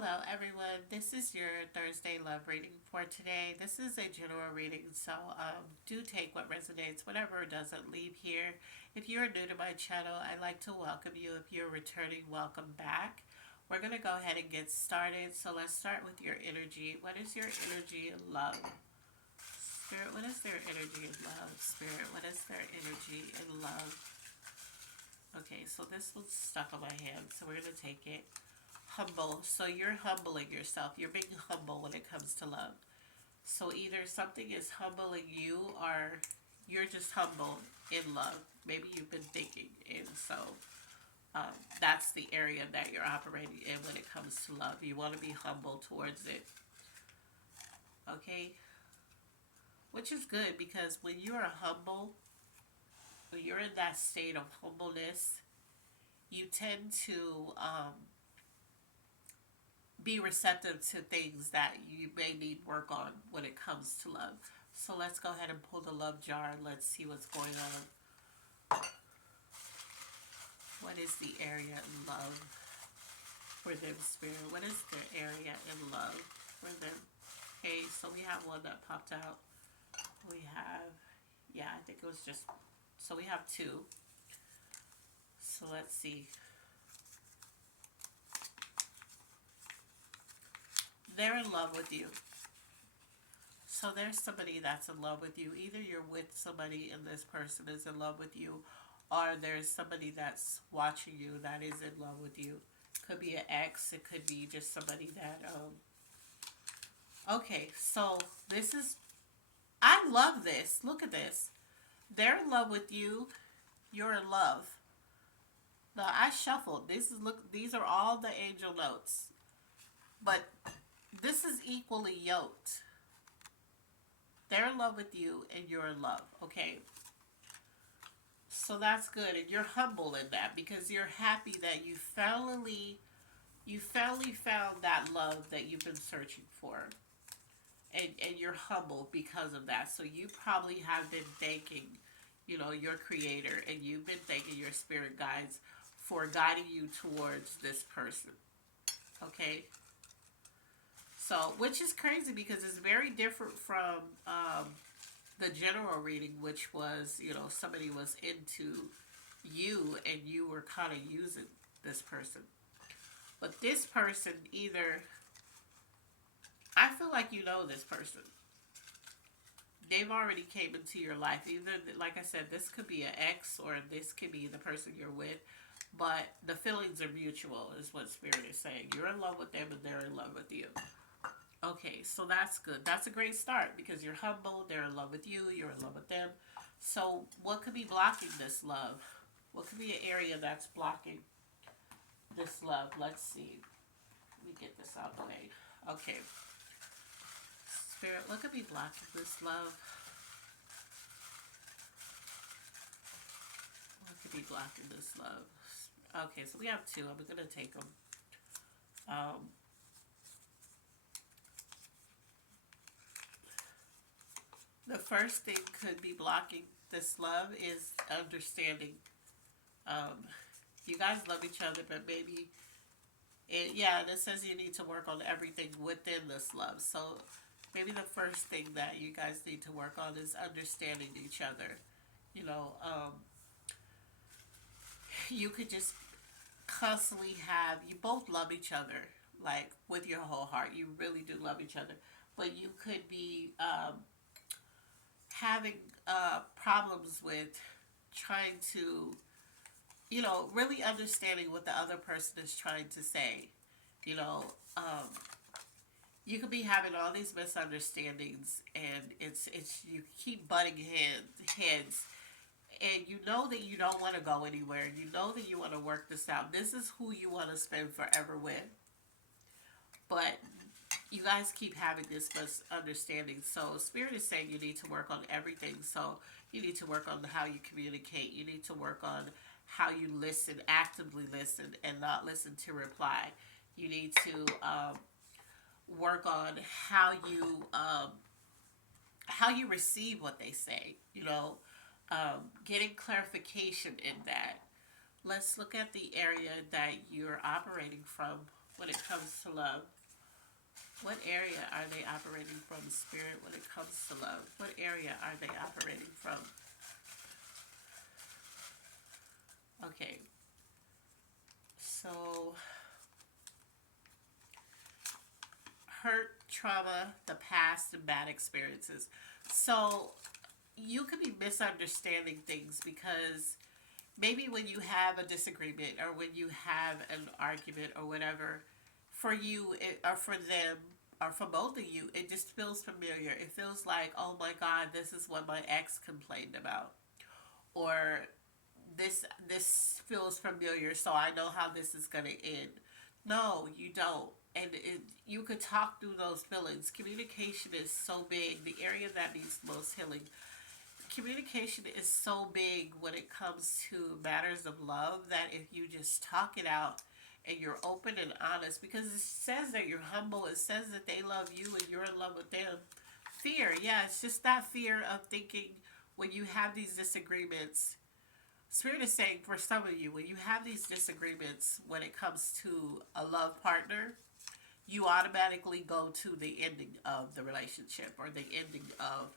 Hello, everyone. This is your Thursday love reading for today. This is a general reading, so do take what resonates, whatever doesn't leave here. If you're new to my channel, I'd like to welcome you. If you're returning, welcome back. We're going to go ahead and get started. So let's start with your energy. What is your energy in love? Spirit, what is their energy in love? Spirit, what is their energy in love? Okay, so this one's stuck on my hand, so we're going to take it. Humble. So you're humbling yourself. You're being humble when it comes to love. So either something is humbling you or you're just humble in love. Maybe you've been thinking. And so that's the area that you're operating in when it comes to love. You want to be humble towards it. Okay? Which is good because when you are humble, when you're in that state of humbleness, you tend to be receptive to things that you may need work on when it comes to love. So let's go ahead and pull the love jar and let's see what's going on. What is the area in love for them, Spirit? What is the area in love for them? Okay, so we have one that popped out. We have, yeah, I think it was just, so we have two. So let's see. They're in love with you. So there's somebody that's in love with you. Either you're with somebody and this person is in love with you, or there's somebody that's watching you that is in love with you. Could be an ex. It could be just somebody that. Okay, so this is. I love this. Look at this. They're in love with you. You're in love. Now I shuffled. This is look. These are all the angel notes, but this is equally yoked. They're in love with you and you're in love, okay? So that's good. And you're humble in that because you're happy that you finally found that love that you've been searching for. And you're humble because of that. So you probably have been thanking, your creator, and you've been thanking your spirit guides for guiding you towards this person. Okay? So, which is crazy because it's very different from the general reading, which was, somebody was into you and you were kind of using this person. But this person, either, I feel like you know this person. They've already came into your life. Either, like I said, this could be an ex or this could be the person you're with. But the feelings are mutual, is what Spirit is saying. You're in love with them and they're in love with you. Okay, so that's good. That's a great start because you're humble, they're in love with you, you're in love with them. So, what could be blocking this love? What could be an area that's blocking this love? Let's see. Let me get this out of the way. Okay. Spirit, what could be blocking this love? What could be blocking this love? Okay, so we have two. I'm going to take them. Um, the first thing could be blocking this love is understanding. Um, you guys love each other, but maybe yeah, and it says you need to work on everything within this love. So maybe the first thing that you guys need to work on is understanding each other. You know, you could just constantly have, you both love each other, like with your whole heart. You really do love each other. But you could be having problems with trying to, really understanding what the other person is trying to say. You know, um, you could be having all these misunderstandings, and it's you keep butting heads, and you know that you don't want to go anywhere. You know that you want to work this out. This is who you want to spend forever with, but you guys keep having this misunderstanding. So Spirit is saying you need to work on everything. So you need to work on how you communicate. You need to work on how you listen, actively listen, and not listen to reply. You need to work on how you receive what they say. Getting clarification in that. Let's look at the area that you're operating from when it comes to love? What area are they operating from, Spirit, when it comes to love? What area are they operating from? Okay. So, hurt, trauma, the past, and bad experiences. So, you could be misunderstanding things because maybe when you have a disagreement or when you have an argument or whatever, for you or for them or for both of you, it just feels familiar. It feels like, oh my God, this is what my ex complained about, or this feels familiar, so I know how this is gonna end. No, you don't. And you could talk through those feelings. Communication is so big. The area that needs most healing, communication is so big when it comes to matters of love, that if you just talk it out and you're open and honest, because it says that you're humble, it says that they love you and you're in love with them. Fear, yeah, it's just that fear of thinking when you have these disagreements. Spirit is saying for some of you, when you have these disagreements when it comes to a love partner, you automatically go to the ending of the relationship or the ending of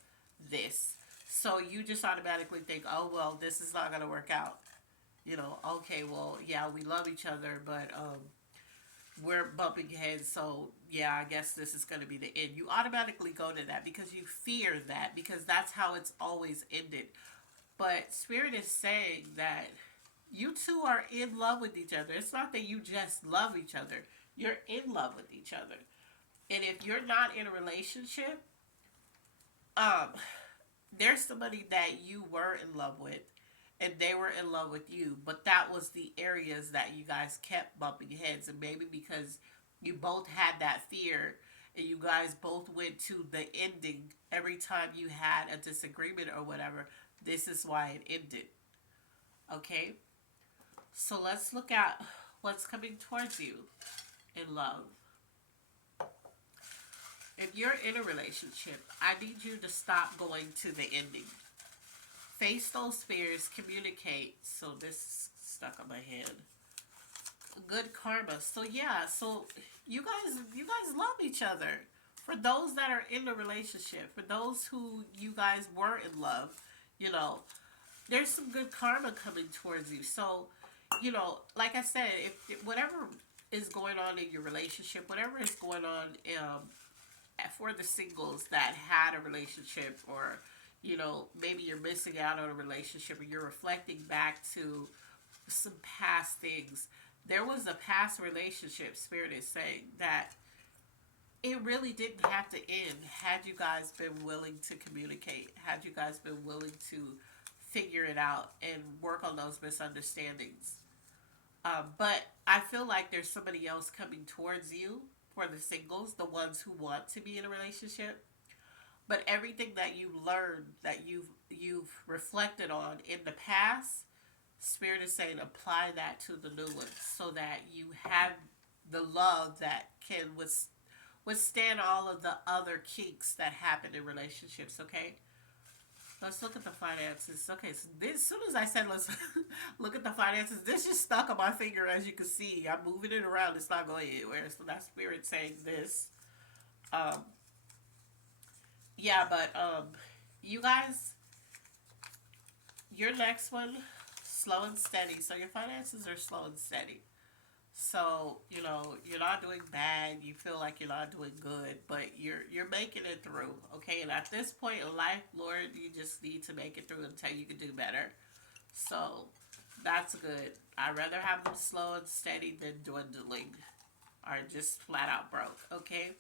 this. So you just automatically think, oh, well, this is not going to work out. Okay, well, yeah, we love each other, but we're bumping heads, so yeah, I guess this is going to be the end. You automatically go to that because you fear that, because that's how it's always ended. But Spirit is saying that you two are in love with each other. It's not that you just love each other, you're in love with each other. And if you're not in a relationship, um, there's somebody that you were in love with and they were in love with you, but that was the areas that you guys kept bumping heads. And maybe because you both had that fear and you guys both went to the ending every time you had a disagreement or whatever, this is why it ended. Okay? So let's look at what's coming towards you in love. If you're in a relationship, I need you to stop going to the ending. Face those fears, communicate. So this is stuck on my head. Good karma. So yeah, so you guys love each other. For those that are in a relationship, for those who you guys were in love, you know, there's some good karma coming towards you. So, like I said, if whatever is going on in your relationship, whatever is going on for the singles that had a relationship, or maybe you're missing out on a relationship, or you're reflecting back to some past things. There was a past relationship, Spirit is saying, that it really didn't have to end had you guys been willing to communicate, had you guys been willing to figure it out and work on those misunderstandings. But I feel like there's somebody else coming towards you, for the singles, the ones who want to be in a relationship. But everything that you learned, that you've reflected on in the past, Spirit is saying apply that to the new one, so that you have the love that can withstand all of the other kinks that happen in relationships. Okay, let's look at the finances. Okay, so this, as soon as I said let's look at the finances, this just stuck on my finger. As you can see, I'm moving it around, it's not going anywhere. So that Spirit saying this. um yeah, but you guys, your next one, slow and steady. So your finances are slow and steady. So, you're not doing bad. You feel like you're not doing good, but you're making it through. Okay, and at this point in life, Lord, you just need to make it through until you can do better. So that's good. I'd rather have them slow and steady than dwindling or just flat out broke. Okay.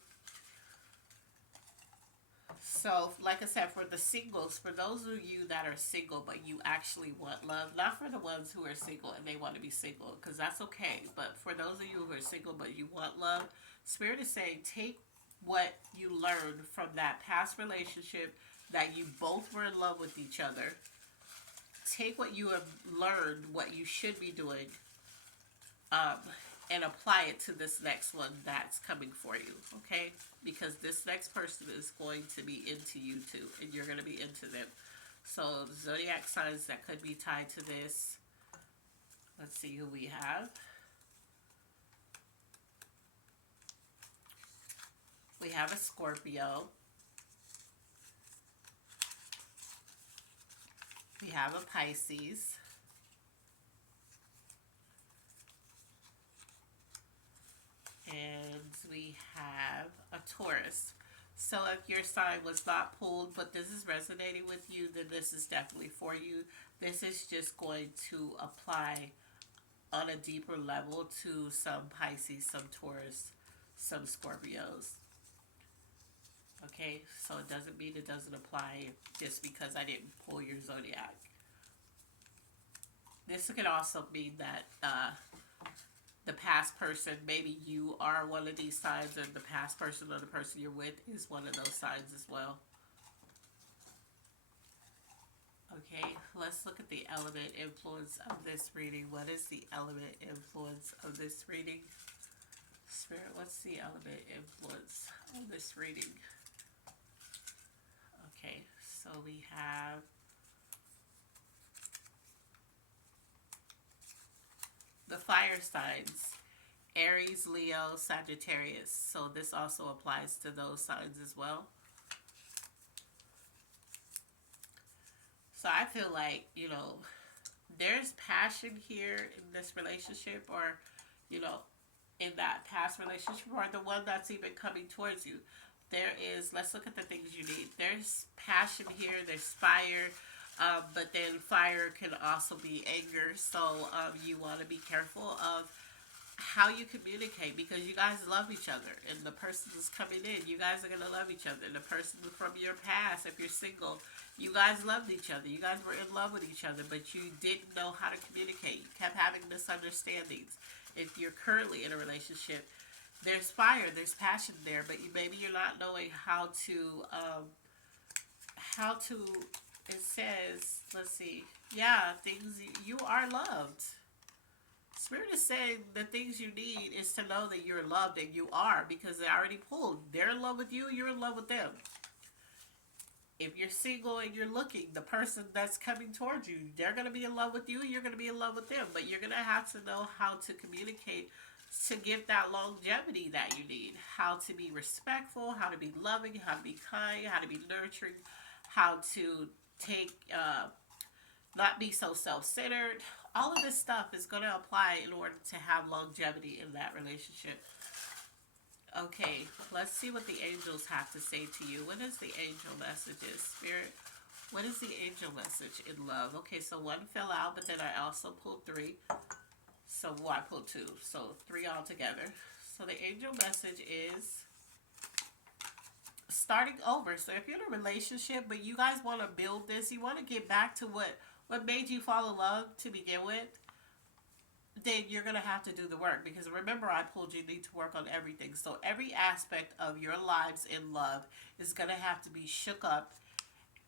So, like I said, for the singles, for those of you that are single but you actually want love, not for the ones who are single and they want to be single, because that's okay, but for those of you who are single but you want love, Spirit is saying take what you learned from that past relationship, that you both were in love with each other. Take what you have learned, what you should be doing, um, and apply it to this next one that's coming for you, okay? Because this next person is going to be into you too, and you're going to be into them. So, zodiac signs that could be tied to this. Let's see who we have. have a Scorpio. We have a Pisces. And we have a Taurus. So if your sign was not pulled, but this is resonating with you, then this is definitely for you. This is just going to apply on a deeper level to some Pisces, some Taurus, some Scorpios. Okay, so it doesn't mean it doesn't apply just because I didn't pull your zodiac. This could also mean that the past person, maybe you are one of these signs, and the past person or the person you're with is one of those signs as well. Okay, let's look at the element influence of this reading. What is the element influence of this reading? Spirit, what's the element influence of this reading? Okay, so we have the fire signs, Aries, Leo, Sagittarius. So this also applies to those signs as well. So I feel like, there's passion here in this relationship, or, in that past relationship, or the one that's even coming towards you. There is, let's look at the things you need. There's passion here, there's fire, but then fire can also be anger. So you want to be careful of how you communicate, because you guys love each other, and the person that's coming in, you guys are going to love each other. And the person from your past, if you're single, you guys loved each other. You guys were in love with each other, but you didn't know how to communicate. You kept having misunderstandings. If you're currently in a relationship, there's fire, there's passion there, but maybe you're not knowing how to, it says, let's see, yeah, things, you are loved. Spirit is saying the things you need is to know that you're loved, and you are, because they already pulled. They're in love with you, you're in love with them. If you're single and you're looking, the person that's coming towards you, they're going to be in love with you, you're going to be in love with them. But you're going to have to know how to communicate to give that longevity that you need. How to be respectful, how to be loving, how to be kind, how to be nurturing, how to take, not be so self-centered. All of this stuff is going to apply in order to have longevity in that relationship. Okay, let's see what the angels have to say to you. What is the angel messages? Spirit, what is the angel message in love? Okay, so one fell out, but then I also pulled three. So, I pulled two. So, three altogether. So, the angel message is starting over. So, if you're in a relationship, but you guys want to build this, you want to get back to what made you fall in love to begin with, then you're going to have to do the work. Because remember, I pulled you need to work on everything. So every aspect of your lives in love is going to have to be shook up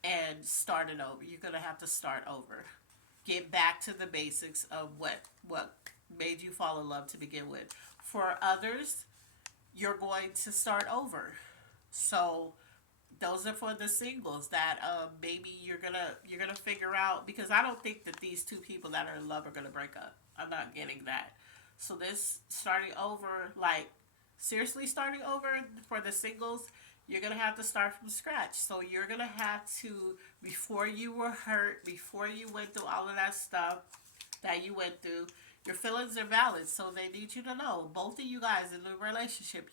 and started over. You're going to have to start over. Get back to the basics of what made you fall in love to begin with. For others, you're going to start over. So those are for the singles that maybe you're gonna figure out, because I don't think that these two people that are in love are gonna break up. I'm not getting that. So this starting over, like seriously starting over for the singles, you're gonna have to start from scratch. So you're gonna have to, before you were hurt, before you went through all of that stuff that you went through, your feelings are valid. So they need you to know, both of you guys in the relationship,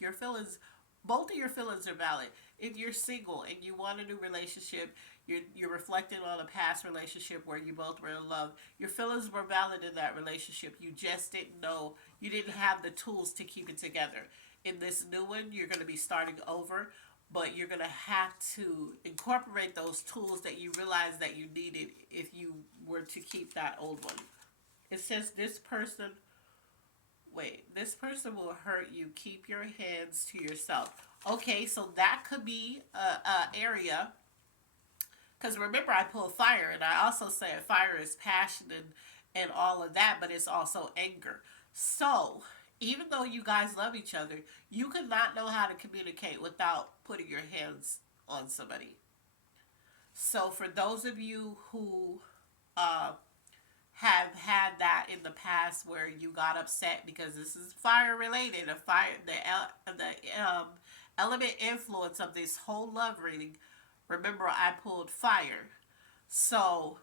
both of your feelings are valid. If you're single and you want a new relationship, you're reflecting on a past relationship where you both were in love. Your feelings were valid in that relationship. You just didn't know. You didn't have the tools to keep it together. In this new one, you're going to be starting over, but you're going to have to incorporate those tools that you realized that you needed if you were to keep that old one. It says this person will hurt you. Keep your hands to yourself. Okay, so that could be a area, because remember I pulled fire, and I also said fire is passion and all of that, but it's also anger. So even though you guys love each other, you could not know how to communicate without putting your hands on somebody. So for those of you who have had that in the past where you got upset, because this is fire related, a fire, the element influence of this whole love reading, remember I pulled fire. So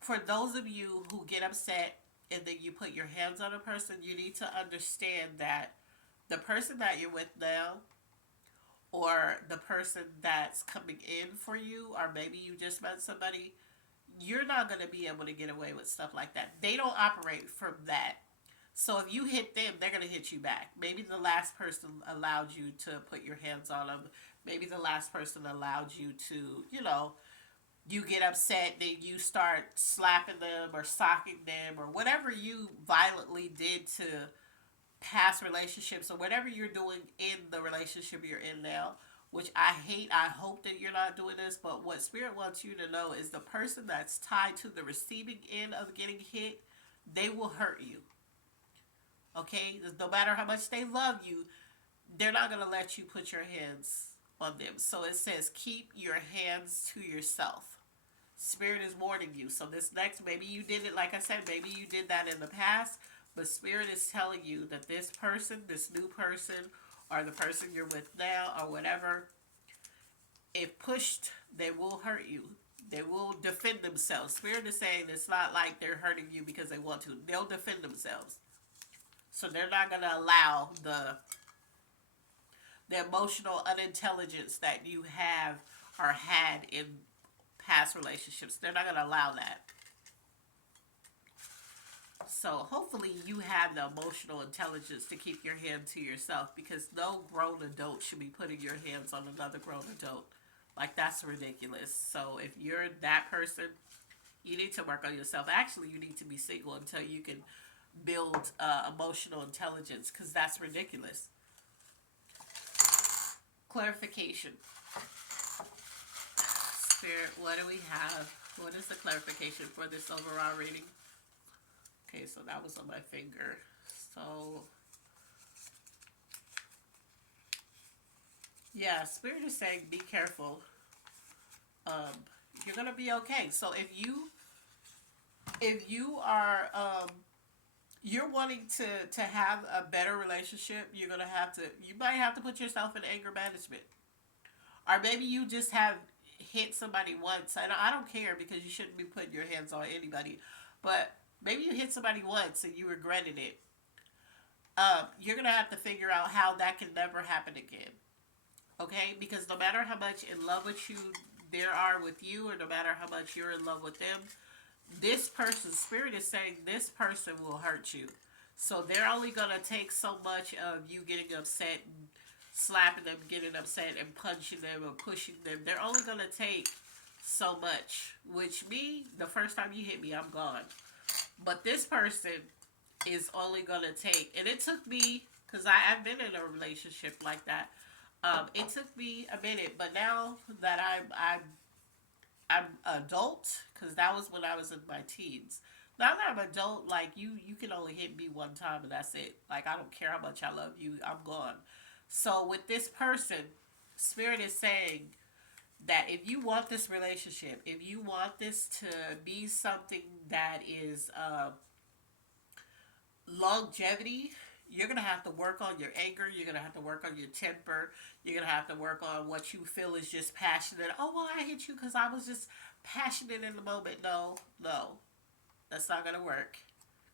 for those of you who get upset and then you put your hands on a person, you need to understand that the person that you're with now, or the person that's coming in for you, or maybe you just met somebody, you're not going to be able to get away with stuff like that. They don't operate from that. So if you hit them, they're going to hit you back. Maybe the last person allowed you to put your hands on them. Maybe the last person allowed you to, you get upset, then you start slapping them or socking them or whatever you violently did to past relationships, or whatever you're doing in the relationship you're in now, which I hate. I hope that you're not doing this, but what Spirit wants you to know is the person that's tied to the receiving end of getting hit, they will hurt you. Okay? No matter how much they love you, they're not going to let you put your hands on them. So it says, keep your hands to yourself. Spirit is warning you. So this next, maybe you did it, like I said, maybe you did that in the past, but Spirit is telling you that this person, this new person, or the person you're with now, or whatever, if pushed, they will hurt you. They will defend themselves. Spirit is saying it's not like they're hurting you because they want to. They'll defend themselves. So they're not going to allow the emotional unintelligence that you have or had in past relationships. They're not going to allow that. So hopefully you have the emotional intelligence to keep your hand to yourself, because no grown adult should be putting your hands on another grown adult. Like, that's ridiculous. So if you're that person, you need to work on yourself. Actually, you need to be single until you can build emotional intelligence, because that's ridiculous. Clarification. Spirit, what do we have? What is the clarification for this overall reading? Okay, so that was on my finger. So, yeah, Spirit is saying be careful. You're gonna be okay. So if you are you're wanting to have a better relationship, you might have to put yourself in anger management. Or maybe you just have hit somebody once, and I don't care, because you shouldn't be putting your hands on anybody. But maybe you hit somebody once and you regretted it. You're gonna have to figure out how that can never happen again. Okay? Because no matter how much in love with you there are with you, or no matter how much you're in love with them, this person, Spirit is saying this person will hurt you. So they're only gonna take so much of you getting upset and slapping them, getting upset and punching them or pushing them. They're only gonna take so much. Which, me, the first time you hit me, I'm gone. But this person is only gonna take, and it took me, because I've been in a relationship like that. It took me a minute, but now that I'm adult, because that was when I was in my teens. Now that I'm adult, like, you can only hit me one time and that's it. Like, I don't care how much I love you, I'm gone. So with this person, Spirit is saying that if you want this relationship, if you want this to be something that is longevity, you're going to have to work on your anger. You're going to have to work on your temper. You're going to have to work on what you feel is just passionate. Oh, well, I hit you because I was just passionate in the moment. No, no. That's not going to work,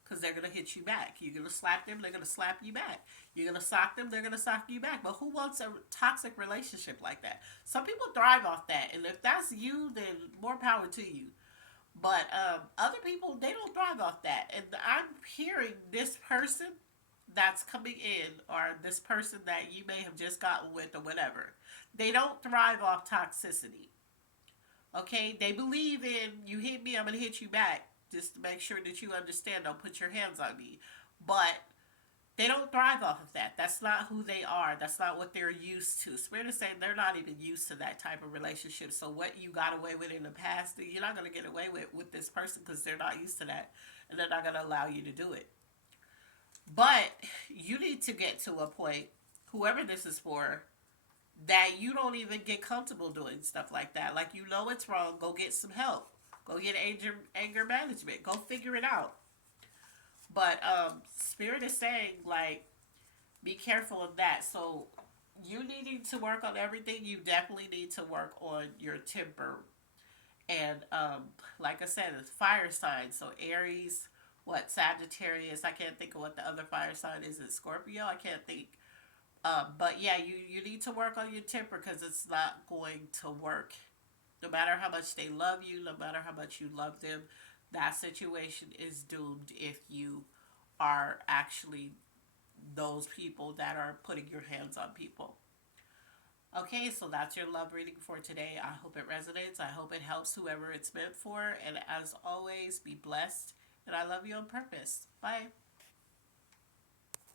because they're going to hit you back. You're going to slap them, they're going to slap you back. You're going to sock them, they're going to sock you back. But who wants a toxic relationship like that? Some people thrive off that. And if that's you, then more power to you. But other people, they don't thrive off that. And I'm hearing this person that's coming in, or this person that you may have just gotten with or whatever, they don't thrive off toxicity. Okay? They believe in, you hit me, I'm going to hit you back. Just to make sure that you understand, don't put your hands on me. But they don't thrive off of that. That's not who they are. That's not what they're used to. Spirit is saying they're not even used to that type of relationship. So what you got away with in the past, you're not going to get away with this person, because they're not used to that. And they're not going to allow you to do it. But you need to get to a point, whoever this is for, that you don't even get comfortable doing stuff like that. Like, you know it's wrong, go get some help. Go get anger management. Go figure it out. But Spirit is saying, like, be careful of that. So you needing to work on everything, you definitely need to work on your temper. And like I said, it's fire signs. So Aries, what Sagittarius? I can't think of what the other fire sign is. It Scorpio? I can't think. But yeah, you need to work on your temper because it's not going to work. No matter how much they love you, no matter how much you love them, that situation is doomed if you are actually those people that are putting your hands on people. Okay, so that's your love reading for today. I hope it resonates. I hope it helps whoever it's meant for. And as always, be blessed. And I love you on purpose. Bye.